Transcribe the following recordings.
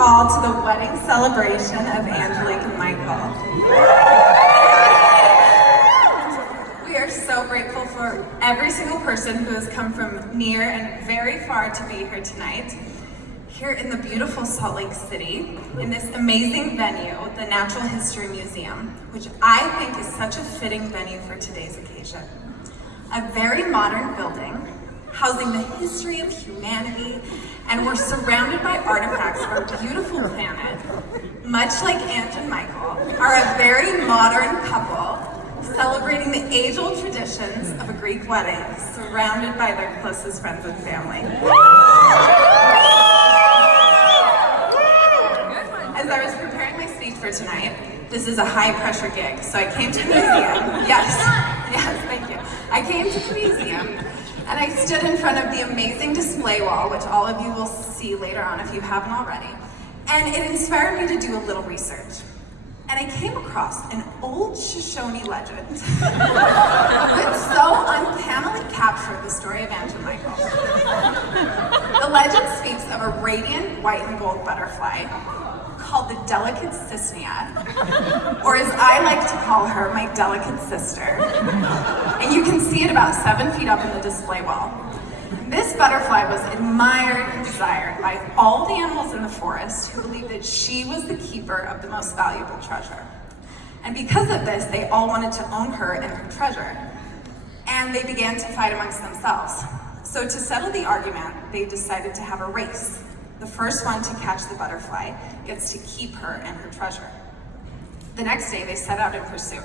all to the wedding celebration of Angelique and Michael. We are so grateful for every single person who has come from near and very far to be here tonight. Here in the beautiful Salt Lake City, in this amazing venue, the Natural History Museum, which I think is such a fitting venue for today's occasion. A very modern building, housing the history of humanity, and we're surrounded by artifacts of our beautiful planet, much like Aunt and Michael, are a very modern couple celebrating the age-old traditions of a Greek wedding, surrounded by their closest friends and family. As I was preparing my speech for tonight, this is a high-pressure gig, so I came to the museum. Yes, thank you. I came to the museum, and I stood in front of the amazing display wall, which all of you will see later on if you haven't already, and it inspired me to do a little research. And I came across an old Shoshone legend that so uncannily captured the story of Aunt and Michael. The legend speaks of a radiant white and gold butterfly called the delicate Cisnia, or as I like to call her, my delicate sister. And you can see it about 7 feet up in the display wall. This butterfly was admired and desired by all the animals in the forest who believed that she was the keeper of the most valuable treasure. And because of this, they all wanted to own her and her treasure. And they began to fight amongst themselves. So to settle the argument, they decided to have a race. The first one to catch the butterfly gets to keep her and her treasure. The next day, they set out in pursuit,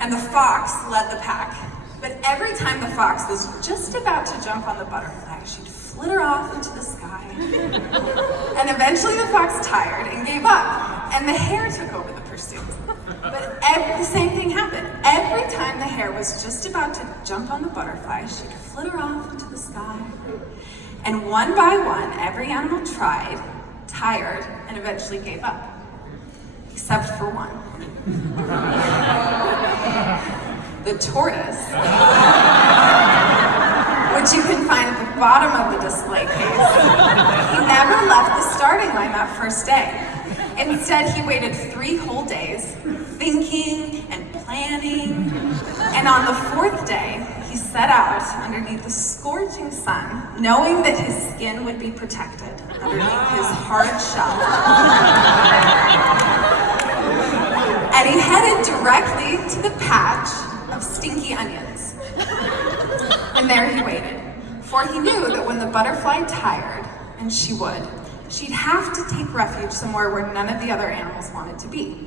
and the fox led the pack. But every time the fox was just about to jump on the butterfly, she'd flitter off into the sky. And eventually the fox tired and gave up, and the hare took over the pursuit. But the same thing happened. Every time the hare was just about to jump on the butterfly, she'd flitter off into the sky. And one by one, every animal tried, tired, and eventually gave up. Except for one. The tortoise, which you can find at the bottom of the display case. He never left the starting line that first day. Instead, he waited 3 whole days, thinking and planning. And on the 4th day, he set out underneath the scorching sun, knowing that his skin would be protected underneath his hard shell. And he headed directly to the patch of stinky onions. And there he waited, for he knew that when the butterfly tired, and she would, she'd have to take refuge somewhere where none of the other animals wanted to be.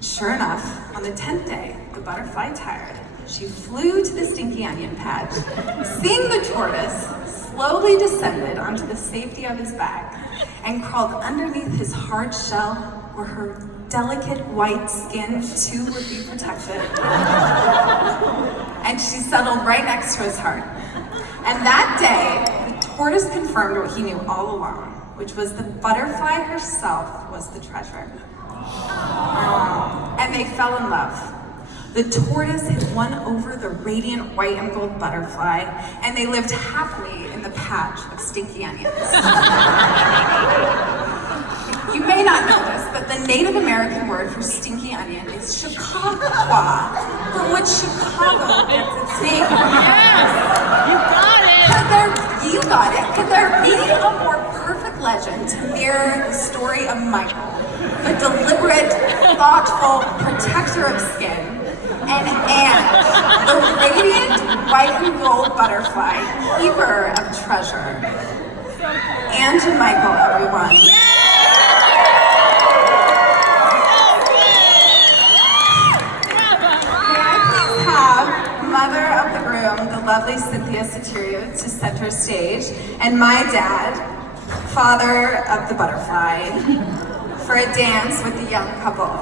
Sure enough, on the 10th day, the butterfly tired. She flew to the stinky onion patch. Seeing the tortoise, slowly descended onto the safety of his bag and crawled underneath his hard shell where her delicate white skin too would be protected. And she settled right next to his heart. And that day, the tortoise confirmed what he knew all along, which was the butterfly herself was the treasure. And they fell in love. The tortoise had won over the radiant white and gold butterfly, and they lived happily in the patch of stinky onions. You may not know this, but the Native American word for stinky onion is Chicago, from which Chicago gets its name. Yes! You got it! You got it. Could there be a more perfect legend to mirror the story of Michael, the deliberate, thoughtful protector of skin, and Anne, the radiant white and gold butterfly, keeper of treasure? Aunt and Michael, everyone. Mother of the groom, the lovely Cynthia Soterio, to center stage, and my dad, father of the butterfly, for a dance with the young couple.